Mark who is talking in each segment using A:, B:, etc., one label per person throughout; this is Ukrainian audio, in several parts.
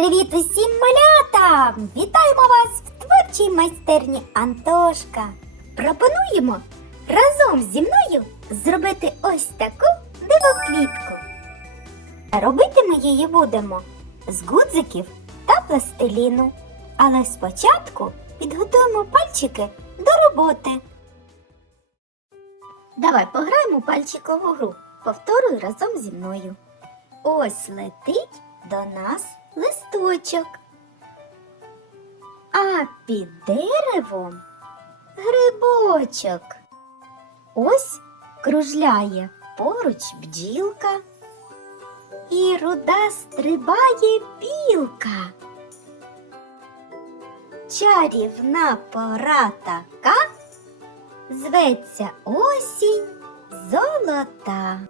A: Привіт усім малятам! Вітаємо вас в творчій майстерні Антошка. Пропонуємо разом зі мною зробити ось таку дивоквітку. Робити ми її будемо з гудзиків та пластиліну. Але спочатку підготуємо пальчики до роботи. Давай пограємо пальчикову гру. Повторюй разом зі мною. Ось летить до нас листочок. А під деревом грибочок. Ось кружляє поруч бджілка. І руда стрибає білка. Чарівна пора така, зветься осінь золота.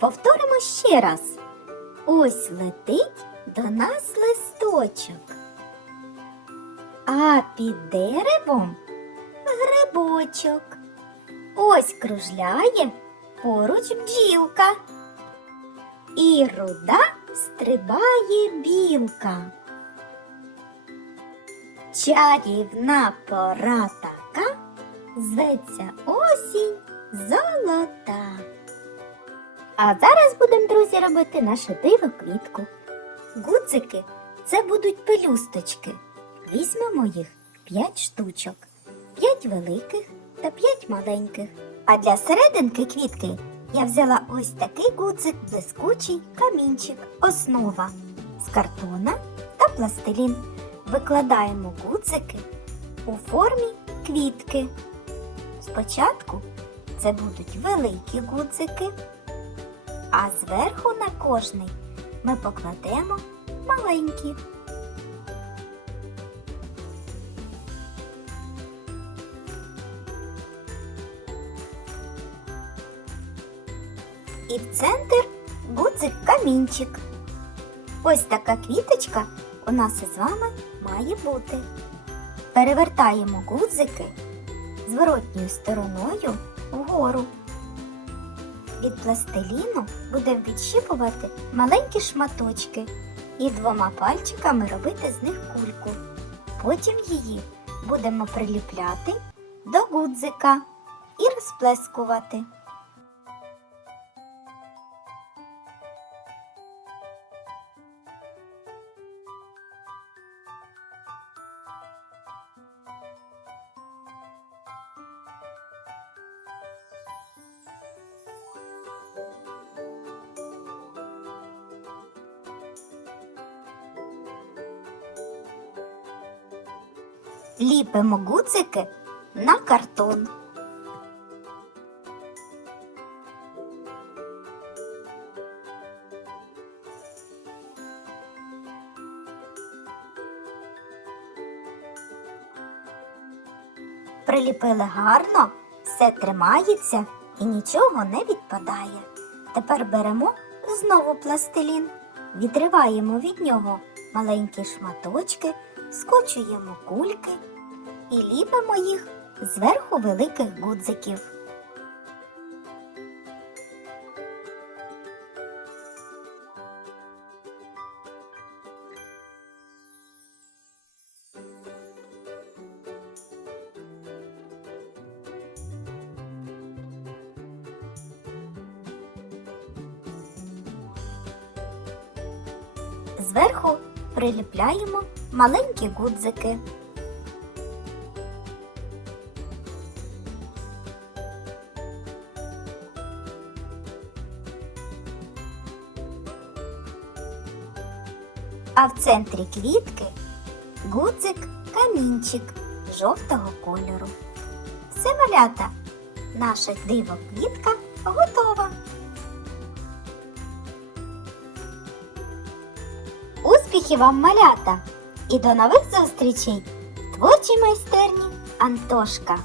A: Повторимо ще раз. Ось летить до нас листочок. А під деревом грибочок. Ось кружляє поруч бджілка. І руда стрибає білка. Чарівна пора така, зветься осінь золота. А зараз будемо, друзі, робити нашу диво квітку. Гудзики це будуть пелюсточки. Візьмемо їх 5 штучок, 5 великих та 5 маленьких. А для серединки квітки я взяла ось такий гудзик, блискучий камінчик, основа з картона та пластилін. Викладаємо гудзики у формі квітки. Спочатку це будуть великі гудзики, а зверху на кожний ми покладемо маленькі. І в центр гудзик камінчик. Ось така квіточка у нас із вами має бути. Перевертаємо гудзики зворотньою стороною вгору. Від пластиліну будемо відщипувати маленькі шматочки і двома пальчиками робити з них кульку. Потім її будемо приліпляти до гудзика і розплескувати. Ліпимо гудзики на картон. Приліпили гарно, все тримається і нічого не відпадає. Тепер беремо знову пластилін, відриваємо від нього маленькі шматочки, скочуємо кульки і ліпимо їх зверху великих гудзиків. Зверху приліпляємо маленькі гудзики. А в центрі квітки гудзик камінчик жовтого кольору. Все малята, наша диво квітка готова. Успіхів вам, малята! І до нових зустрічей! Творчій майстерні Антошка.